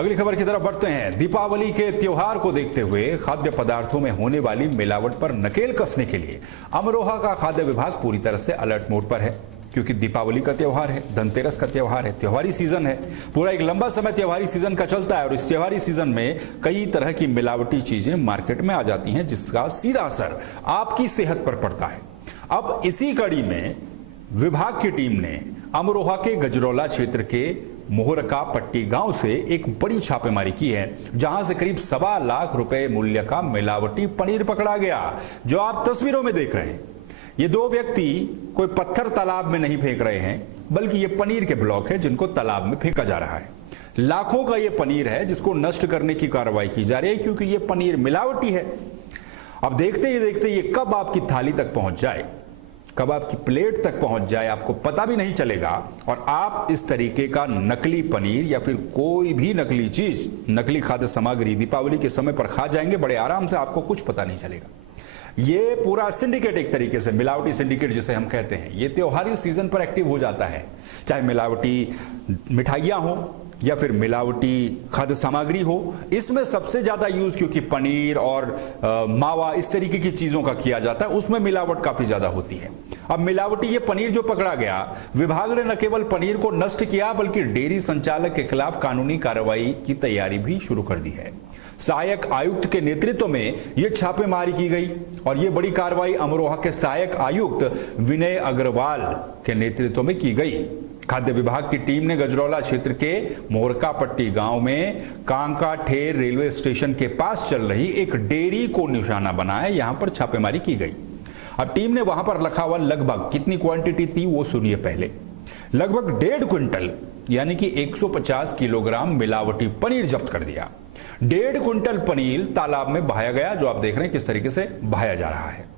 अगली खबर की तरफ बढ़ते हैं। दीपावली के त्योहार को देखते हुए खाद्य पदार्थों में होने वाली मिलावट पर नकेल कसने के लिए अमरोहा का खाद्य विभाग पूरी तरह से अलर्ट मोड पर है, क्योंकि दीपावली का त्योहार है, धनतेरस का त्योहार है, त्योहारी सीजन है। पूरा एक लंबा समय त्योहारी सीजन का चलता है और इस त्योहारी सीजन में कई तरह की मिलावटी चीजें मार्केट में आ जाती हैं, जिसका सीधा असर आपकी सेहत पर पड़ता है। अब इसी कड़ी में विभाग की टीम ने अमरोहा के गजरौला क्षेत्र के मोहरका पट्टी गांव से एक बड़ी छापेमारी की है, जहां से करीब 1.25 लाख रुपए मूल्य का मिलावटी पनीर पकड़ा गया, जो आप तस्वीरों में देख रहे हैं। ये दो व्यक्ति कोई पत्थर तालाब में नहीं फेंक रहे हैं, बल्कि ये पनीर के ब्लॉक है जिनको तालाब में फेंका जा रहा है। लाखों का ये पनीर है जिसको नष्ट करने की कार्रवाई की जा रही है, क्योंकि ये पनीर मिलावटी है। अब देखते ही देखते ये कब आपकी थाली तक पहुंच जाए, कब आपकी प्लेट तक पहुंच जाए, आपको पता भी नहीं चलेगा और आप इस तरीके का नकली पनीर या फिर कोई भी नकली चीज, नकली खाद्य सामग्री दीपावली के समय पर खा जाएंगे बड़े आराम से, आपको कुछ पता नहीं चलेगा। ये पूरा सिंडिकेट, एक तरीके से मिलावटी सिंडिकेट जिसे हम कहते हैं, ये त्योहारी सीजन पर एक्टिव हो जाता है। चाहे मिलावटी मिठाइयां हो या फिर मिलावटी खाद्य सामग्री हो, इसमें सबसे ज्यादा यूज क्योंकि पनीर और मावा इस तरीके की चीजों का किया जाता है, उसमें मिलावट काफी ज्यादा होती है। अब मिलावटी ये पनीर जो पकड़ा गया, विभाग ने न केवल पनीर को नष्ट किया बल्कि डेयरी संचालक के खिलाफ कानूनी कार्रवाई की तैयारी भी शुरू कर दी है। सहायक आयुक्त के नेतृत्व में यह छापेमारी की गई और यह बड़ी कार्रवाई अमरोहा के सहायक आयुक्त विनय अग्रवाल के नेतृत्व में की गई। खाद्य विभाग की टीम ने गजरौला क्षेत्र के मोहरका पट्टी गांव में कांका ठेर रेलवे स्टेशन के पास चल रही एक डेयरी को निशाना बनाया, यहां पर छापेमारी की गई। अब टीम ने वहां पर रखा हुआ लगभग कितनी क्वांटिटी थी वो सुनिए पहले। लगभग 1.5 क्विंटल यानी कि 150 किलोग्राम मिलावटी पनीर जब्त कर दिया। 1.5 क्विंटल पनीर तालाब में बहाया गया, जो आप देख रहे हैं किस तरीके से बहाया जा रहा है।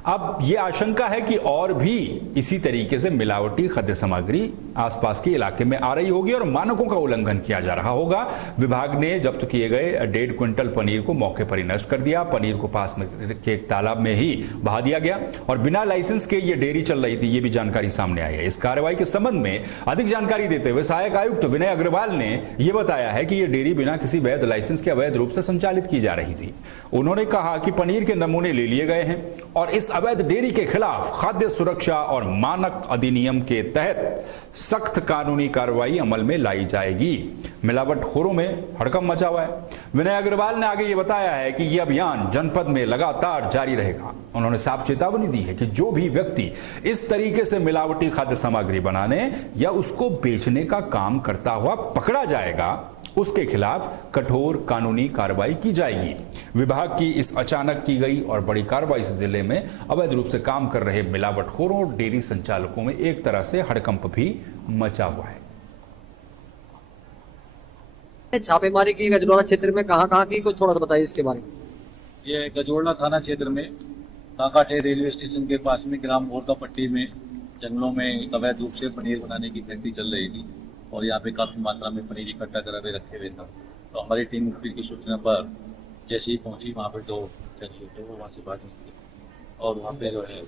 अब यह आशंका है कि और भी इसी तरीके से मिलावटी खाद्य सामग्री आसपास के इलाके में आ रही होगी और मानकों का उल्लंघन किया जा रहा होगा। विभाग ने जब्त किए गए 1.5 क्विंटल पनीर को मौके पर ही नष्ट कर दिया। पनीर को पास में के एक तालाब में ही बहा दिया गया और बिना लाइसेंस के ये डेयरी चल रही थी, ये भी जानकारी सामने आई है। इस कार्रवाई के संबंध में अधिक जानकारी देते हुए सहायक आयुक्त विनय अग्रवाल ने यह बताया है कि यह डेयरी बिना किसी वैध लाइसेंस के अवैध रूप से संचालित की जा रही थी। उन्होंने कहा कि पनीर के नमूने ले लिए गए हैं और इस अवैध डेयरी के खिलाफ खाद्य सुरक्षा और मानक अधिनियम के तहत सख्त कानूनी कार्रवाई अमल में लाई जाएगी। मिलावटखोरों में हड़कंप मचा हुआ है। विनय अग्रवाल ने आगे ये बताया है कि यह अभियान जनपद में लगातार जारी रहेगा। उन्होंने साफ चेतावनी दी है कि जो भी व्यक्ति इस तरीके से मिलावटी खाद्य सामग्री बनाने या उसको बेचने का काम करता हुआ पकड़ा जाएगा, उसके खिलाफ कठोर कानूनी कार्रवाई की जाएगी। विभाग की इस अचानक की गई और बड़ी कार्रवाई से जिले में अवैध रूप से काम कर रहे मिलावटखोरों और डेयरी संचालकों में एक तरह से हड़कंप भी मचा हुआ है। छापेमारी की गजरौला क्षेत्र में कहां की, कुछ थोड़ा सा बताइए इसके बारे में। ये गजरौला थाना क्षेत्र में काकाठेर रेलवे स्टेशन के पास में ग्राम मोहरका पट्टी में जंगलों में अवैध रूप से पनीर बनाने की फैक्ट्री चल रही थी और यहाँ पे काफी मात्रा में पनीर इकट्ठा करा रखे हुए था। तो हमारी टीम मुखबिर की सूचना पर जैसे ही पहुंची, वहाँ पर 2 जगह वो वहाँ से भाग निकली और वहाँ पे जो है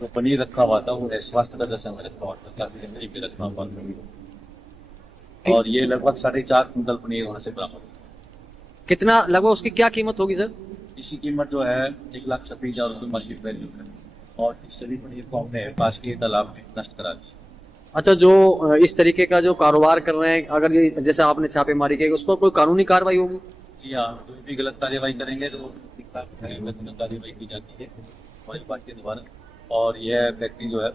तो पनीर रखा हुआ था, वो स्वास्थ्य का दशा में रखा हुआ था, काफी गंदगी पे रखा हुआ था और ये लगभग 4.5 क्विंटल पनीर वहाँ से बरामद हुआ। कितना लगभग उसकी क्या कीमत होगी सर? इसकी कीमत जो है 1,26,000 रुपये मार्केट वैल्यू है और इस सभी पनीर को हमने पास के तालाब में नष्ट करा दिया। अच्छा, जो इस तरीके का जो कारोबार कर रहे हैं, अगर ये जैसे आपने छापेमारी की, उस पर कोई कानूनी कार्रवाई होगी? जी हाँ, कोई भी गलत कार्यवाही करेंगे तो कार्रवाई की जाती है और इस बात के द्वारा और यह फैक्ट्री जो है